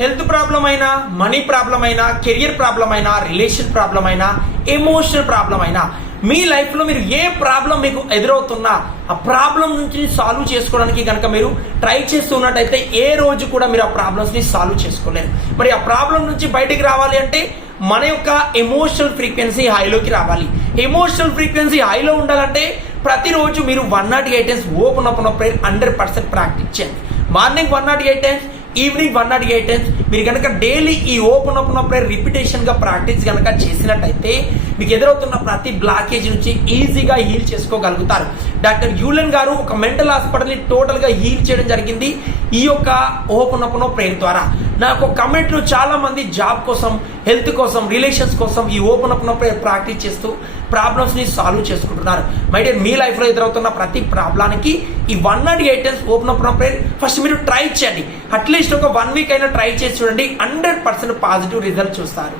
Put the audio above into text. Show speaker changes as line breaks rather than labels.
Health problem అయినా money problem అయినా career problem అయినా రిలేషన్ ప్రాబ్లం అయినా ఎమోషనల్ ప్రాబ్లం అయినా మీ లైఫ్లో మీరు ఏ ప్రాబ్లం మీకు ఎదురవుతున్నా ఆ ప్రాబ్లం నుంచి సాల్వ్ చేసుకోవడానికి కనుక మీరు ట్రై చేస్తున్నట్టయితే ఏ రోజు కూడా మీరు ఆ ప్రాబ్లమ్స్ని సాల్వ్ చేసుకోలేరు. మరి ఆ ప్రాబ్లం నుంచి బయటికి రావాలి అంటే మన యొక్క ఎమోషనల్ ఫ్రీక్వెన్సీ హైలోకి రావాలి. ఎమోషనల్ ఫ్రీక్వెన్సీ హైలో ఉండాలంటే ప్రతిరోజు మీరు one naught eight times open up prayer hundred percent practice చేయండి. Morning one naught eight times evening one naught eight times మీరు కనుక డైలీ ఈ ఓపెన్ అప్ ప్రేయర్ రిపిటేషన్గా ప్రాక్టీస్ కనుక చేసినట్టయితే మీకు ఎదురవుతున్న ప్రతి బ్లాకేజ్ నుంచి ఈజీగా హీల్ చేసుకోగలుగుతారు. డాక్టర్ యూలన్ గారు ఒక మెంటల్ హాస్పిటల్ని టోటల్గా హీల్ చేయడం జరిగింది ఈ యొక్క ఓపెన్ ఓపెన్ ప్రేయర్ ద్వారా. నాకు కమ్యూనిటీలో చాలా మంది జాబ్ కోసం హెల్త్ కోసం రిలేషన్స్ కోసం ఈ ఓపెన్ అప్ ప్రాక్టీస్ చేస్తూ ప్రాబ్లమ్స్ని సాల్వ్ చేసుకుంటున్నారు. మై డియర్ మీ లైఫ్లో ఎదురవుతున్న ప్రతి ప్రాబ్లానికి ఈ one naught eight times open up prayer first మీరు ట్రై చేయండి. అట్లీస్ట్ ఒక వన్ వీక్ అయినా ట్రై చేసి చూడండి. హండ్రెడ్ పర్సెంట్ పాజిటివ్ రిజల్ట్ చూస్తారు